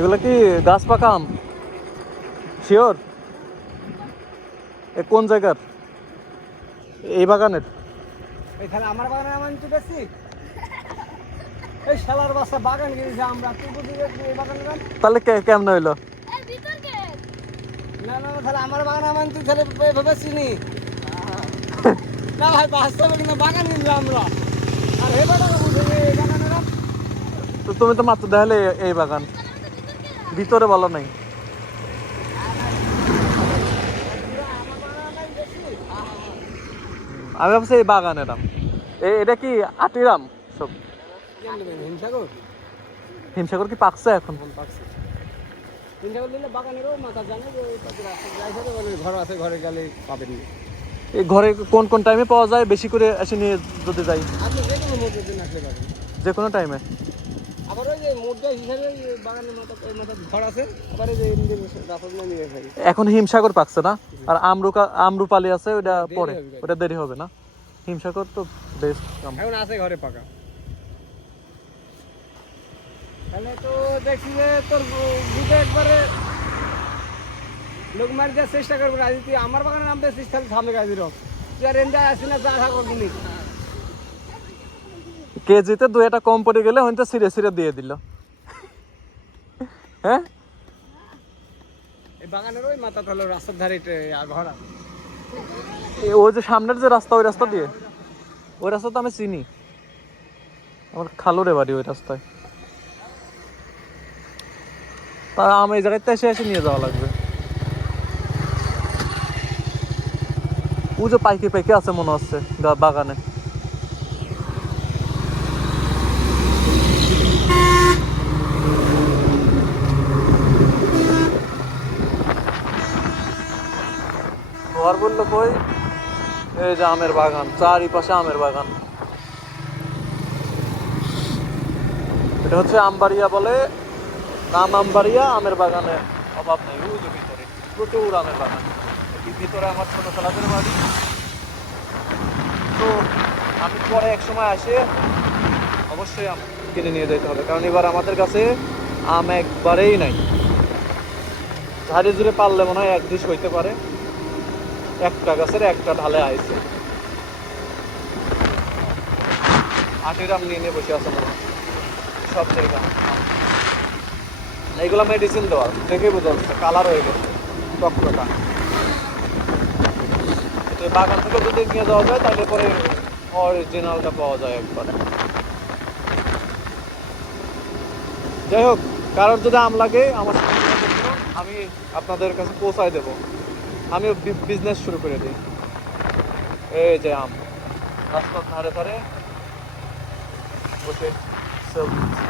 এগুলো কি গাছ পাকা আম? শিওর? এ কোন জায়গার? এই বাগানের? এখানে আমার বাগানে আম আনতে গেছি। এই শালার বাসা বাগান কিনেছি আমরা, তুই বুঝি এই বাগানের আম? তাহলে কেমনে হইলো? না না না, তাহলে আমার বাগান আম আনতে তাহলে এভাবে চিনি না ভাই, বাস্তবে কিনা বাগান কিনলাম আমরা। আর এই বাগানে বুঝে এই বাগানের আম। তো তুমি তো মাত্র দেখালে এই বাগান, ভিতরে বলো নাই। আমি ভাবছি এই বাগানের আম। এটা কি আটির আম সব? হিমসাগর হিমসাগর কি পাকছে এখন? পাকছে। হিমসাগর দিলে বাগানেরও মাথা জানে যে ওই পাশে রাস্তা যাই সাথে বলে ঘর আছে, ঘরে গেলে পাবেন। এই ঘরে কোন কোন টাইমে পাওয়া যায় বেশি করে এসে নিয়ে যদি যাই? আপনি যে কোনো মোটের দিন আসলে পাবেন, যে কোনো টাইমে। আবার ওই যে মোটটা হিসাবে বাগানের মাথা ওই মাথা ঘর আছে, আবার এই যে এমনি রাস্তা নিয়ে যাই। এখন হিমসাগর পাকছে না, আর আমরুপালি আছে, ওটা পরে, ওটা দেরি হবে না। হিমসাগর তো বেস্ট। এখন আছে ঘরে পাকা। তাহলে তো দেখছি যে তোর বুঝে একবারে লোক মারি দেওয়ার চেষ্টা করবো না। তুই আমার বাগানে নাম পেয়েছিস তাহলে থামে গাছ রক, তুই আর এমনি আসি না, যা থাকো কিনি। কেজিতে 2 টাকা কম পড়ে গেলে হয়তো ছিঁড়ে ছিঁড়ে দিয়ে দিল। হ্যাঁ, এই বাগানের ওই মাথা তাহলে রাস্তার ধারে ঘর আছে। ওই যে সামনের যে রাস্তা, ওই রাস্তা দিয়ে, ওই রাস্তা তো আমি চিনি, আমার খালুরে বাড়ি ওই রাস্তায়। তা আমি এই জায়গাতে এসে এসে নিয়ে যাওয়া লাগবে। ও যে পাইকে পাইকে আছে মনে হচ্ছে বাগানে। ঘর বললো কই? এই যে আমের বাগান, চারিপাশে আমের বাগান। এটা হচ্ছে আমবাড়িয়া বলে, নাম আমবাড়িয়া। আমের বাগানে অভাব নেই। ওই যে ভিতরে প্রচুর আমের বাগান। ভিতরে আমার ছোট খেলাদের বাড়ি। তো আমি পরে এক সময় আসে অবশ্যই আম কিনে নিয়ে যেতে হবে, কারণ এবার আমাদের কাছে আম একবারেই নাই। ঝাড়ি জুড়ে পারলে মনে হয় 1 ডিশ হইতে পারে। একটা গাছের একটা ঢালে আইছে। আটির আম নিয়ে নিয়ে বসে আছে মনে হয় সব জায়গা। এইগুলা মেডিসিন দেওয়া, দেখে বোঝা যাচ্ছে কালার হয়ে গেছে টকটকা। বাগান থেকে যদি নিয়ে যাওয়া যায় তাহলে পরে অরিজিনালটা পাওয়া যায় একবারে। যাই হোক, কারোর যদি আম লাগে আমার সাথে যোগাযোগ করুন, আমি আপনাদের কাছে পৌঁছায় দেবো। আমিও বিজনেস শুরু করে দিই। এই যে আম রাস্তার ধারে ধারে বসে সেল দিচ্ছি।